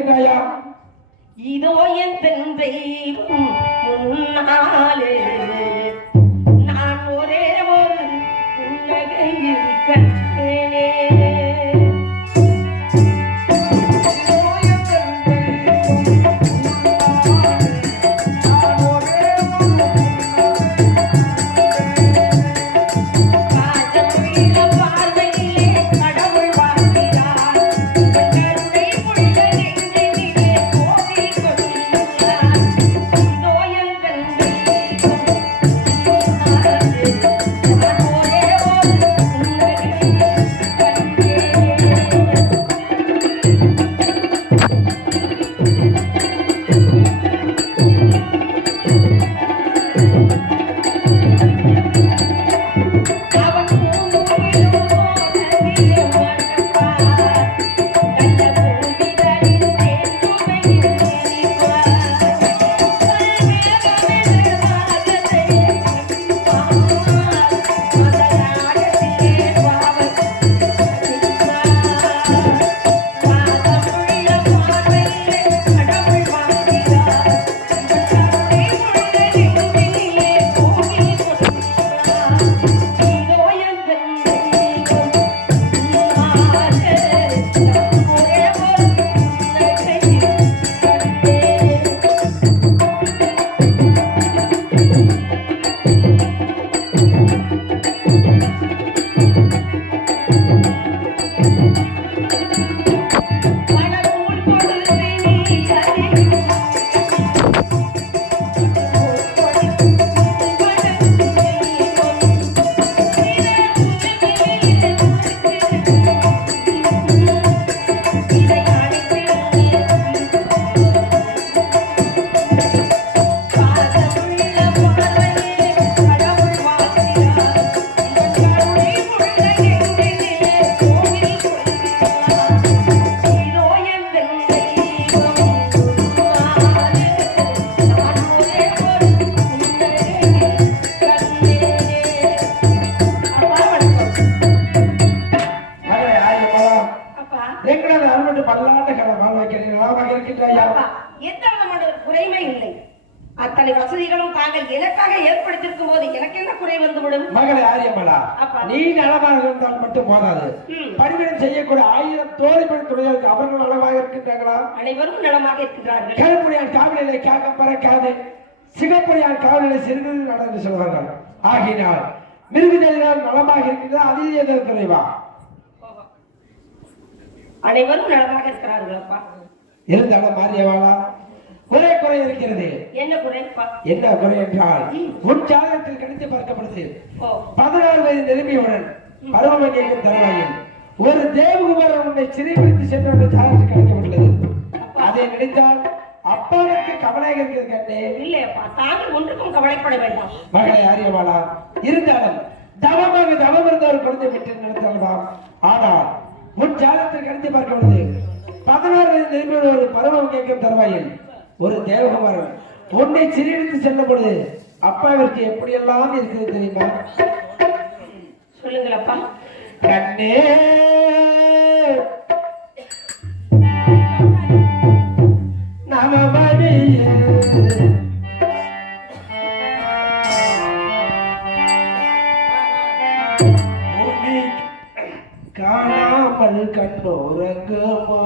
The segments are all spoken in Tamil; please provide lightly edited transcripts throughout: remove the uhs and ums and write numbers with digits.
இருக்கின்றாயா? இதோ என் தந்தை முன்னாலே நான் ஒரே ஒரு புன்னகையில் கண்டேனே. குறைமை இல்லை. அத்தனை வசதிகளும் தாங்கள் எனக்காக ஏற்படுத்திருக்கும் போது எனக்கு என்ன குறை வந்துவிடும்? மகளே ஆரியமலா, நீ நலமாக இருந்தால் மட்டும் போதாது. பணிவிடம் செய்யக்கூடிய 1000 தோழிபெண் துணைகளுக்கு அவர்கள் நலமாக இருக்கின்றார்களா? அனைவரும் நலமாக இருக்கின்றார்கள். கேள்வியான் காவலிலே காக்கம் பறக்காது, சிகப்புரியான் காவலிலே சிறிது நடந்து சொல்வார்கள். ஆகினால் மிருகஜலினால் நலமாக இருக்கின்றதா? அதில் ஏதோ குறைவா? அனைவரும் நலமாக இருக்கிறார்கள் அப்பா. இருந்தாலும் மாரியவாளா, ஒரே குறை இருக்கிறது. என்ன குறை? என்ன குறை என்றால், உன் ஜாதகத்தில் கணித்து பார்க்கப்படுது 14 வயது நிரம்பியவுடன் பருவம் கேட்கும் தருவாயில் ஒரு தேவகுமாரன் உன்னை சிறைபிடித்து சென்று ஜாதகத்தில் கணிக்கப்பட்டுள்ளது. அதை நினைத்தால் அப்பாவுக்கு கவலையாக இருக்கிறது கண்ணே. இல்லை அப்பா, தாங்கள் ஒன்றுக்கும் கவலைப்பட வேண்டாம். மகளே ஆரியவாளா, இருந்தாலும் தவமாக தவம் இருந்த ஒரு குழந்தை பெற்று நடத்தலாம். ஆனால் உன் ஜாதகத்தில் கணித்து பார்க்கப்படுது 16 வயது நிரம்பிய ஒரு பருவம் கேட்கும் தருவாயில் ஒரு தேவகுமாரன் உன்னை சிறையிடித்து செல்லும் பொழுது அப்பாவிற்கு எப்படியெல்லாம் இருக்குது தெரியுமா? சொல்லுங்களப்பா. கண்ணே நம வழியே காணாமல் கண்ணோரங்குமோ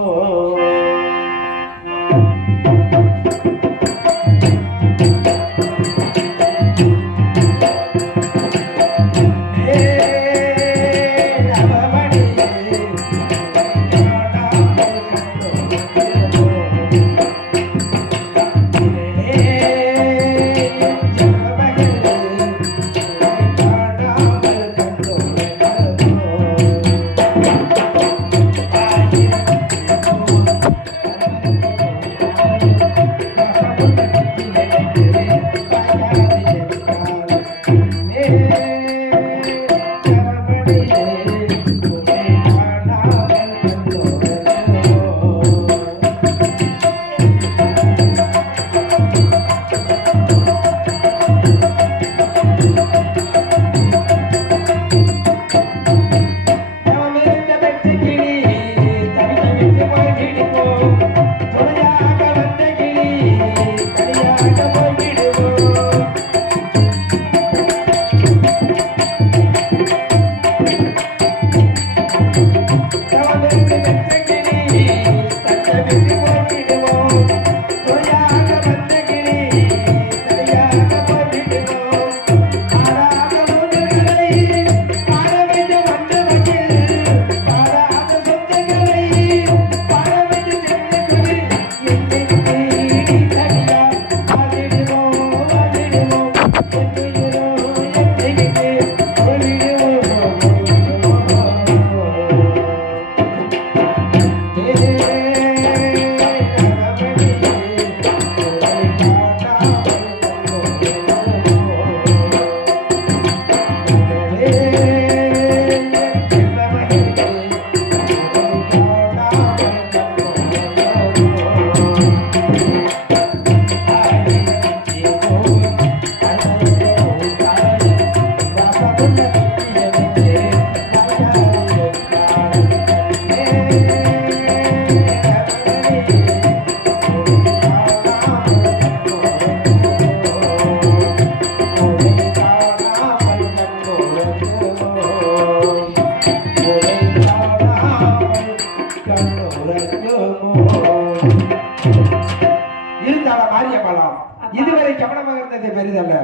சிறிதல்ல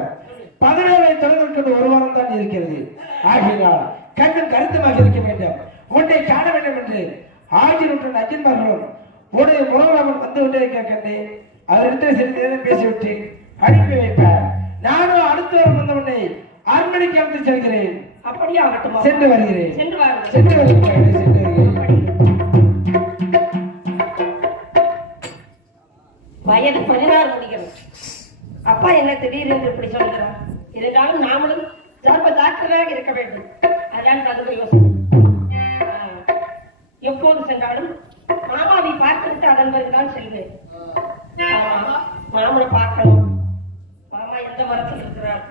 17 தொடர்ந்து ஒரு வாரம் தான் இருக்கிறது. ஆகினால் கண்ணும் கருத்துமாக இருக்க வேண்டும். உன்னை காண வேண்டும் என்று ஆகியோருடன் அஜின்மார்களும் உடைய முருகராமன் வந்து கொண்டே இருக்க அவரிடத்தில் சிறிது நேரம் பேசிவிட்டு அனுப்பி வைப்பார். நானும் அடுத்த வாரம் வந்த உன்னை அரண்மனைக்கு அழைத்து செல்கிறேன். அப்படியே ஆகட்டும். சென்று வருகிறேன். சென்று வாருங்கள். சென்று வருகிறேன். வயது 16 முடிகிறது. அப்பா என்ன திடீரென்று இப்படி சொல்கிறார்? இருந்தாலும் நாமளும் சர்வ ஜாக்கிரதையாக இருக்க வேண்டும். அதான் தகுந்த யோசனை. எப்போது சென்றாலும் மாமாவை பார்த்துவிட்டு அதன் பிறகுதான் செல்வேன். மாமனை பார்க்கணும். மாமா எந்த மரத்தில் இருக்கிறார்?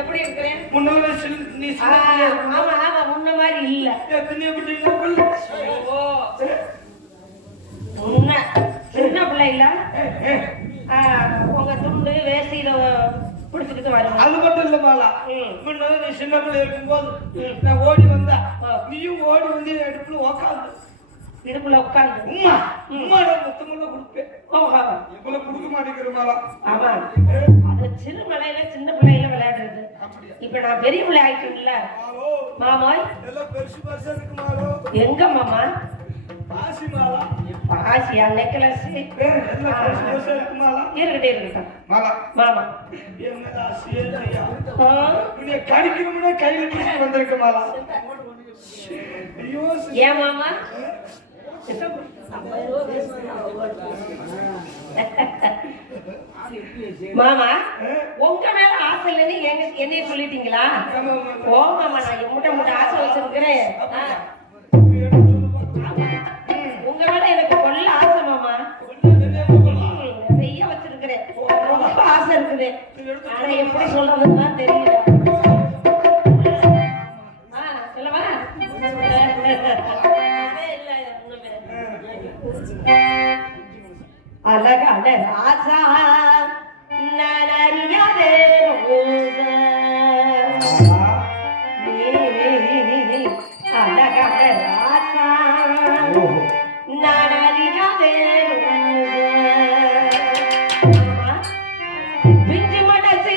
எப்படி இருக்கிறேன்? முன்ன மாதிரி இல்ல. சின்ன பிள்ளை இல்ல. உங்க துண்டு வேசியில பிடிச்சிட்டு வரும். அது மட்டும் இல்ல மாலா, முன்ன நீ சின்ன பிள்ளை இருக்கும்போது நான் ஓடி வந்தா நீயும் ஓடி வந்து இடுப்புல உக்காந்து இடுப்புல உட்காந்து உம்மா உம்மா நான் முத்தமுள்ள கொடுப்பேன். இவ்வளவு கொடுக்க மாட்டேங்கிற மாலா. ஆமா, அது சின்ன பிள்ளையில விளையாடுறது. இப்ப நான் பெரிய பிள்ளை ஆயிட்டேன்ல மாமா. எல்லாம் பெருசு பெருசா இருக்கு மாலோ. எங்க மாமா? பாசி மாலா பாசியா நெக்லஸ் எல்லாம் பெருசு பெருசா இருக்கு மாலா இருக்கட்டும் மாலா மாமா என்னடா சேதையா நீ கடிக்கணும்னா கையில பிடிச்சி வந்திருக்க மாலா ஐயோ ஏன் மாமா மாமா உங்க மேல ஆசை இல்லைன்னு என்னைய சொல்லிட்டீங்களா ஓ மாமா நான் முட்டை ஆசை வச்சிருக்கிறேன் உங்க மேல எனக்கு கொள்ள ஆசை மாமா நிறைய வச்சிருக்கிறேன் ரொம்ப ஆசை இருக்குது ஆனா எப்படி சொல்றதுன்னு தெரியல சொல்லவா அழகான ராசா நான் அறியாதே அழகான ராசா நான் அறியாதே பிஞ்சு மனசு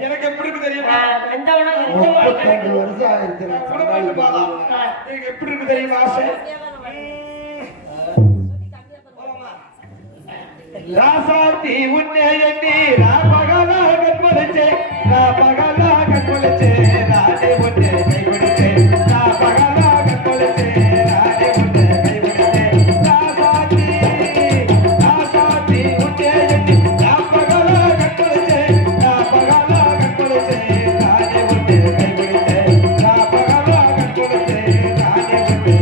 எனக்கு எப்படி இருக்கு தெரியுமா? 32 வருஷம் ஆயிடுச்சு எனக்கு எப்படி இருக்கு தெரியுமா ஆசை? ராசாத்தி உன்னை எண்ணி ராபகலா கண்பொழிச்சே ராபகலா கண்பொழிச்சே ராணி உன்னை கை பிடிச்சே ராபகலா கண்பொழிச்சே ராணி உன்னை கை பிடிச்சே ராசாத்தி உன்னை எண்ணி ராபகலா கண்பொழிச்சே ராபகலா கண்பொழிச்சே ராணி உன்னை கை பிடிச்சே ராபகலா கண்பொழிச்சே ராணி உன்னை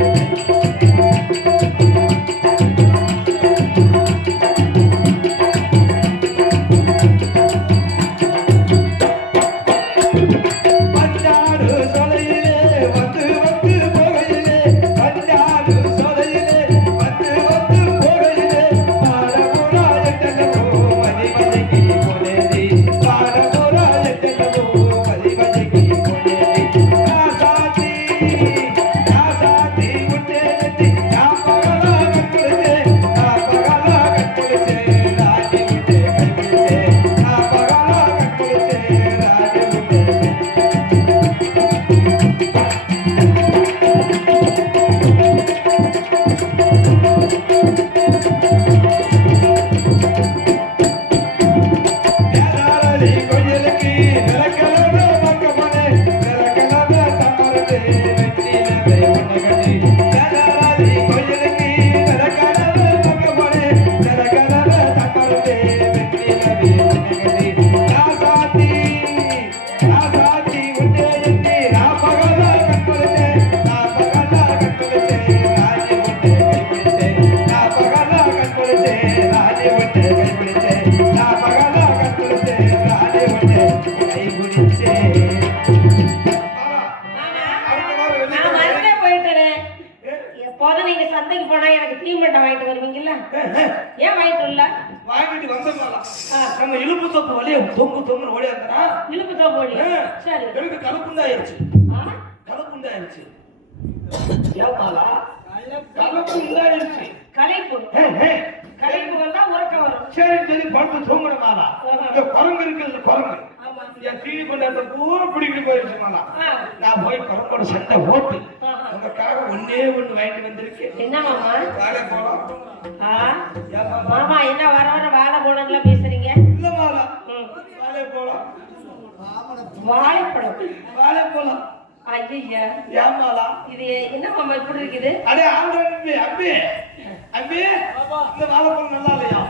நான் மறந்தே போயிட்டேனே. எப்போதும் நீங்க சந்தைக்கு போனா எனக்கு தீமட்டை வாங்கிட்டு வருவீங்கல்ல, ஏன் வாங்கிட்டு வரல? வாங்கிட்டு வந்தோம்ல நம்ம இழுப்பு தோப்பு வழியா தொங்கு ஓடி வந்தா இழுப்பு தான் போலி. சரி, எனக்கு கலப்புண்டாயிருச்சு. கலப்புண்டாயிருச்சு. ஏமாலா கலப்புண்டாயிருச்சு. களைப்பு களைப்பு வந்தா உறக்கம் வரும். சரி படுத்து தூங்கணுமாலா. இந்த குரங்கு இருக்குது, குரங்கு ஆமா. என் டிவி கொண்டாந்த பூரா பிடிக்கிட்டு போயிருச்சு மாலா. நான் போய் குரங்கோட சண்டை ஓட்டு உங்களுக்காக ஒன்னே ஒண்ணு வாங்கிட்டு வந்திருக்கேன். என்ன மாமா? வாழை போலாம். மாமா என்ன வர வர வாழை போலன்னுலாம் பேசுறீங்க? இல்ல மாலா, வாழை போலாம். வாழைப்படம் வாழை போலாம். ஐயா, ஏமாலா இது என்ன மாமா இப்படி இருக்குது? அடே ஆண்டு அம்பி அம்பி அம்பி, இந்த வாழைப்பழம் நல்லா இல்லையா?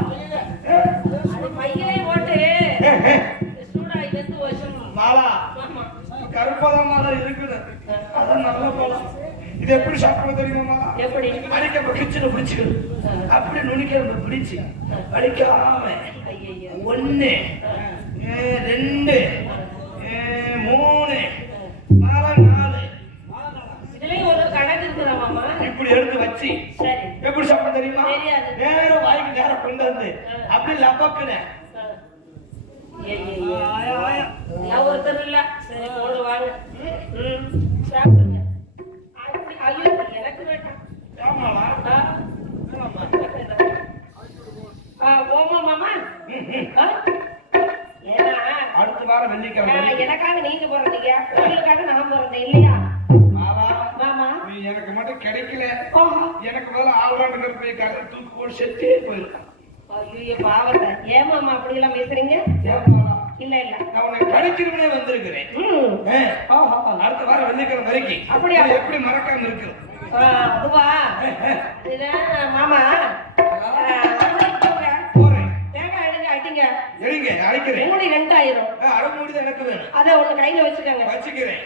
அது பையிலே போட்டு சூடாகி வெந்து வச்சிடணும். மாலா ஆமா. கருப்பதான் மாலா இருக்குது. அதான் நல்ல பழம். இது எப்படி சாப்பிட தெரியுமா மாலா? எப்படி? அடிக்க பிடிச்சு பிடிச்சுக்கணும். அப்படி நுணிக்க பிடிச்சு அடிக்காம ஐயா, 1 2 3 4 இதுலயும் ஒரு கணக்கு இருக்குதா மாமா? இப்படி எடுத்து வச்சு சரி. எப்படி சாப்பிட தெரியுமா? தெரியாது. நேர வாய்க்கு நேரம் கொண்டு வந்து அப்படி லபக்குன. நான் ஒருத்தர் இல்ல. சரி போடு வாங்க. சாப்பிடுங்க. ஐயோ எனக்கு வேண்டாம். ஏமாலா ஓமா மாமா. ஏன்னா அடுத்த வாரம் வெள்ளிக்கிழமை எனக்காக நீங்க பிறந்தீங்க, உங்களுக்காக நான் பிறந்தேன் இல்லையா மாலா. மாமா? நீ எனக்கு மட்டும் கிடைக்கல, ஓஹோ. எனக்கு மேல ஆள்றாண்டு போய் கரை தூக்கி போட்டு செத்தே போயிருக்கான். ஐயோ பாவத்தை. ஏன் மாமா அப்படி எல்லாம் பேசுறீங்க? இல்ல இல்ல, நான் உனக்கு கிடைக்கிறவனே வந்திருக்கிறேன். அடுத்த வாரம் வெள்ளிக்கிழமை வரைக்கும் அப்படியா? எப்படி மறக்காம இருக்கு? அதுவா? இதுதான் மாமா. போறேன். தேங்காய் எடுங்க, அடிங்க. எங்க அழைக்கிறேன். மூடி 2000. அரைமூடி எனக்கு வேணும். அதை ஒண்ணு கையில வச்சுக்கோங்க. வச்சுக்கிறேன்.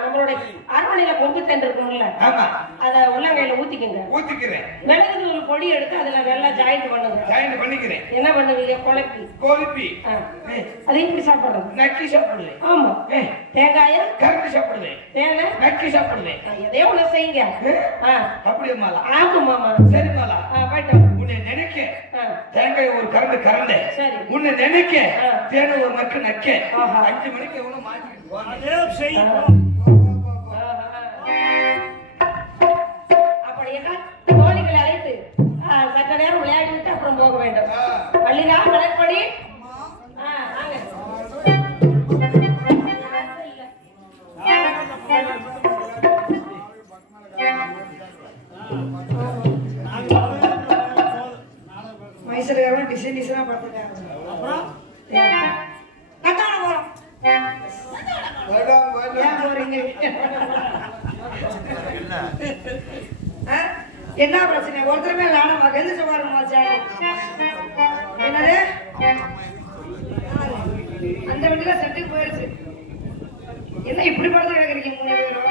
நம்மளோட அரண்மனையில பொங்கு தண்டு இருக்கும்ல, ஆமா, அத உள்ளங்கையில ஊத்திக்கங்க. ஊத்திக்கிறேன். மிளகு தூள் பொடி எடுத்து அதுல நல்லா ஜாயிண்ட் பண்ணுங்க. ஜாயின் பண்ணிக்கிறேன். என்ன பண்ணுவீங்க? குழப்பி. கோலிப்பி அது எப்படி சாப்பிடுறது? நக்கி சாப்பிடுவேன். ஆமா. தேங்காயா? கரண்டி சாப்பிடுவேன். தேனை நக்கி சாப்பிடுவேன். எதையோ ஒண்ணு செய்யுங்க. அப்படியே மாலா. ஆகும் மாமா. சரி மாலா, போயிட்டு வாங்க. உன்னை நினைக்க தேங்காய் ஒரு கரண்டு சரி. உன்னை நினைக்க தேனை ஒரு மக்கு நக்க. ஆஹா. 5 மணிக்கு எவனும் மாட்டிக்கிட்டு அப்படின்னா கோழிகளை அழைத்து சற்ற நேரம் விளையாடி விட்டு அப்புறம் போக வேண்டும். பள்ளினா மலர்படி. மைசூர் டிசைன் டிசைனா பார்த்துட்டேன். அப்புறம் என்ன பிரச்சனை? ஒருத்தருமே நானும் எதிர்த்து பாருங்க. என்னது அந்த வண்டியில செட்டுக்கு போயிடுச்சு. என்ன இப்படி பார்த்து கேட்கறீங்க 3 பேரும்?